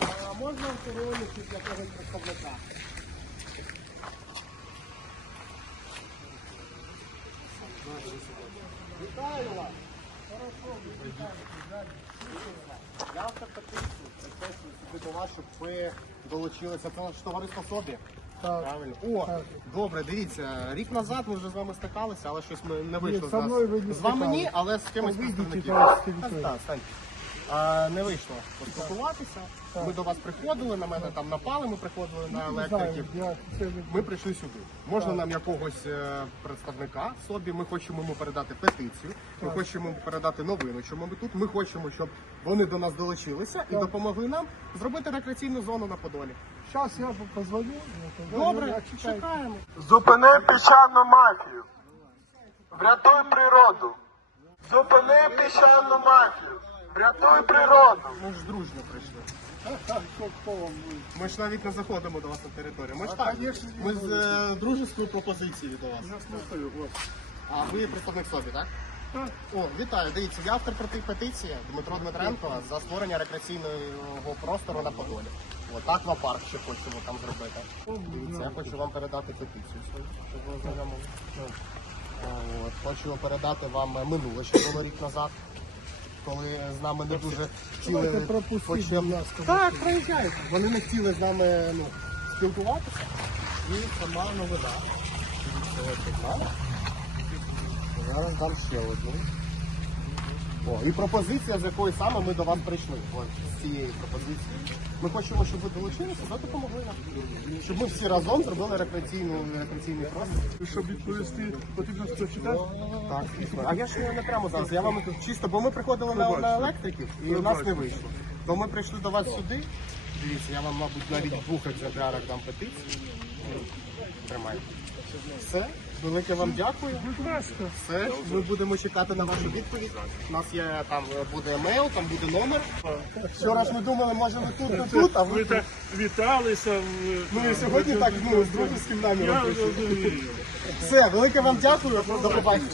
А можна охоронити для когось представника? Вітаю вас! Хорошо, вітаєте. Я автор петиції, це теж сюди до вас, щоб ви долучилися. Це наше товариство собі. Так. Правильно. О, добре, дивіться, рік назад ми вже з вами стикалися, але щось ми не вийшло. Ні, з нас. ви не з вами ні, але з кимось представників. території. Так, стань. А, не вийшло поспілкуватися. Ми до вас приходили, на мене там напали, ми приходили на Не електриків. Ми прийшли сюди. Можна нам якогось е, представника собі. Ми хочемо йому передати петицію. Ми хочемо йому передати новину, чому ми тут. Ми хочемо, щоб вони до нас долучилися і допомогли нам зробити рекреаційну зону на Подолі. Зараз я позвоню. Добре, чекаємо. Зупини піщану мафію. Врятуй природу. Зупини піщану мафію. Врятуй природу. Ми ж дружно прийшли. Ми ж навіть не заходимо до вас на територію. Ми ж так. Ми з е, дружеською пропозицією до вас. Я слухаю вас. А ви представник собі, так? О, вітаю. Дивіться, я автор проти петиції Дмитро Дмитренко за створення рекреаційного простору на Подолі. От аквапарк ще хочемо там зробити. Дивіться, я хочу вам передати петицію свою, щоб ви ознайомили. От, хочу передати вам минуле, що було рік назад, коли з нами не дуже хотіли ласка. Так, проїжджайте. Вони не хотіли з нами ну, спілкуватися. І сама новина. Зараз дам ще одну. О, і пропозиція, з якої саме ми до вас прийшли. От, з цієї пропозиції. Ми хочемо, щоб ви долучилися, ви допомогли нам. Щоб ми всі разом зробили рекреаційну, рекреаційний простір. Щоб відповісти, потрібно прочитати. Так, звісно. А я ж не, не прямо зараз. Я вам тут чисто, бо ми приходили на, на електриків і в нас не вийшло. То ми прийшли до вас сюди. Дивіться, я вам, мабуть, навіть двох екземплярах дам петицію. Тримайте. Все. Велике вам дякую. Будь ласка. Все, ми будемо чекати на вашу відповідь. У нас є там е, буде емейл, там буде номер. Вчора ж ми думали, може ви тут, то тут, а ви Ви так віталися. Ну і сьогодні так ну, з дружеським наміром прийшли. Все, велике вам дякую. До побачення.